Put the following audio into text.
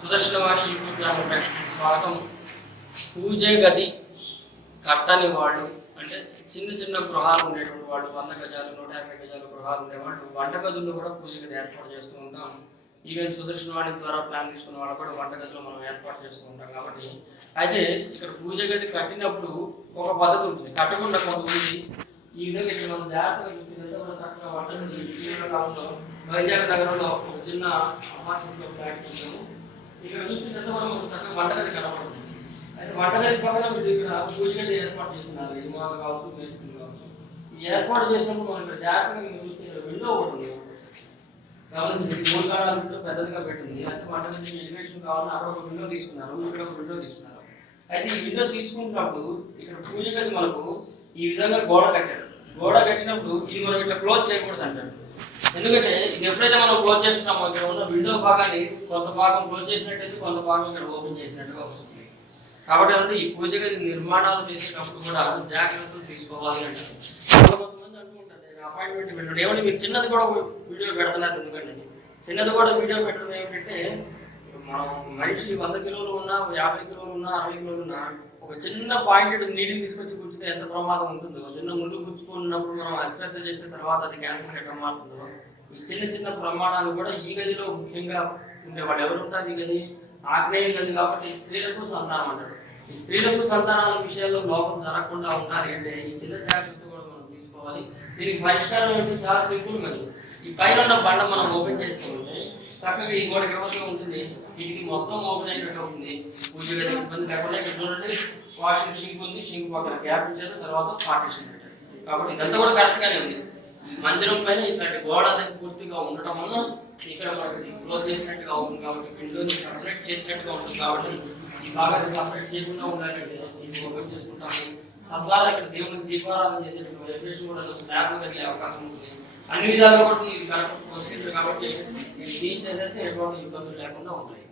Sudarshanavani YouTube channel ప్రేక్షకులకు స్వాగతం. పూజ గది కట్టని వాళ్ళు అంటే చిన్న చిన్న గృహాలు ఉండేటువంటి వాళ్ళు వంద గజాలు నూట యాభై గజాలు గృహాలు ఉండేవాళ్ళు. వంటగదులు కూడా పూజ గది ఏర్పాటు చేస్తూ ఉంటాం. ఈవెన్ సుదర్శనవాణి ద్వారా ప్లాన్ తీసుకున్న వాళ్ళు కూడా వంటగదిలో మనం ఏర్పాటు చేస్తూ ఉంటాం కాబట్టి. అయితే ఇక్కడ పూజ గది కట్టినప్పుడు ఒక పద్ధతి ఉంటుంది. కట్టకుండా కొంతమంది ఈ విధంగా ఇక్కడ మనం జాగ్రత్తగా చూసి కూడా చక్కగా వంటగది ఇటీవల వైజాగ్ నగరంలో ఒక చిన్న అపార్ట్మెంట్లో ఫ్లాట్ చూసాము ఇక్కడ చూసినట్టు మనం చక్కగా వంటగది కనపడుతుంది. అయితే వంటగది పక్కన మీరు ఇక్కడ పూజ గది ఏర్పాటు చేస్తున్నారు. యజమానులు కావచ్చు మేస్త్రులు కావచ్చు. ఈ ఏర్పాటు చేసినప్పుడు మనం ఇక్కడ జాగ్రత్తగా మీరు చూస్తే విండో ఒకటి ఉంది. గమనించండి మూడు కాలాల విండో పెద్దదిగా పెట్టింది. అయితే వంటగది ఎలివేషన్ కావాలని అక్కడ ఒక విండో తీసుకున్నారు. ఇక్కడ ఒక విండో తీసుకున్నారు. అయితే ఈ విండో తీసుకున్నప్పుడు ఇక్కడ పూజ గది మనకు ఈ విధంగా గోడ కట్టారు. గోడ కట్టినప్పుడు ఇది మనం ఇట్లా క్లోజ్ చేయకూడదు అంటారు. ఎందుకంటే ఇది ఎప్పుడైతే మనం క్లోజ్ చేస్తున్నామో ఇక్కడ ఉన్న విండో భాగాన్ని కొంత భాగం క్లోజ్ చేసినట్టయితే కొంత భాగం ఇక్కడ ఓపెన్ చేసినట్టుగా వస్తుంది. కాబట్టి అంటే ఈ పూజ గది నిర్మాణాలు చేసేటప్పుడు కూడా జాగ్రత్తలు తీసుకోవాలి అంటే కొంతమంది అనుకుంటారు నేను అపాయింట్మెంట్ పెట్టండి ఏమంటే మీరు చిన్నది కూడా వీడియో పెడుతున్నారు ఎందుకంటే చిన్నది కూడా వీడియో పెట్టడం ఏమిటంటే మనం మనిషి వంద కిలోలు ఉన్నా యాభై కిలోలు ఉన్నా అరవై కిలోలు ఉన్నా ఒక చిన్న పాయింట్ నీటిని తీసుకొచ్చి కూర్చుంటే ఎంత ప్రమాదం ఉంటుందో చిన్న ముందు కూర్చుకున్నప్పుడు మనం అశ్రద్ధ చేసిన తర్వాత అది క్యాన్సర్ ఎట్లా మారుతుందో ఈ చిన్న చిన్న ప్రమాణాలు కూడా ఈ గదిలో ముఖ్యంగా ఉండే వాళ్ళు ఎవరు ఉంటారు ఈ గది? ఆగ్నేయ గది కాబట్టి స్త్రీలకు సంతానం అంటారు. ఈ స్త్రీలకు సంతానాల విషయాల్లో లోపం జరగకుండా ఉండాలి అంటే ఈ చిన్న జాగ్రత్త కూడా మనం తీసుకోవాలి. దీనికి పరిష్కారం ఏంటి చాలా సింపుల్ మరి. ఈ పైన ఉన్న బండ మనం ఓపెన్ చేసుకోవాలి చక్కగా ఈ గోడ ఇక్కడ ఉంటుంది. వీటికి మొత్తం ఓపెన్ అయినట్టు ఉంటుంది. పూజ గది ఇబ్బంది లేకుండా ఇక్కడ చూడండి. వాషింగ్ షింక్ ఉంది. షింక్ పక్కన గ్యాప్ ఇచ్చారు తర్వాత పార్టీషన్ పెట్టారు. కాబట్టి ఇదంతా కూడా కరెక్ట్ గానే ఉంది. మందిరం పైన ఇట్లాంటి గోడ అనేది పూర్తిగా ఉండటం వల్ల ఇక్కడ మనకి క్లోజ్ చేసినట్టుగా ఉంటుంది. కాబట్టి విండోని సపరేట్ చేసినట్టుగా ఉంటుంది. కాబట్టి ఈ భాగాన్ని సపరేట్ చేయకుండా ఉండాలంటే ఇది ఓపెన్ చేసుకుంటాము. తద్వారా ఇక్కడ దేవునికి దీపారాధన చేసేటువంటి ఎస్పెషల్ కూడా స్లాబ్ తగ్గే అవకాశం ఉంటుంది. అన్ని విధాలుగా కూడా కరెక్ట్ కాబట్టి ఇది క్లీన్ చేసేస్తే ఎటువంటి ఇబ్బందులు లేకుండా ఉంటాయి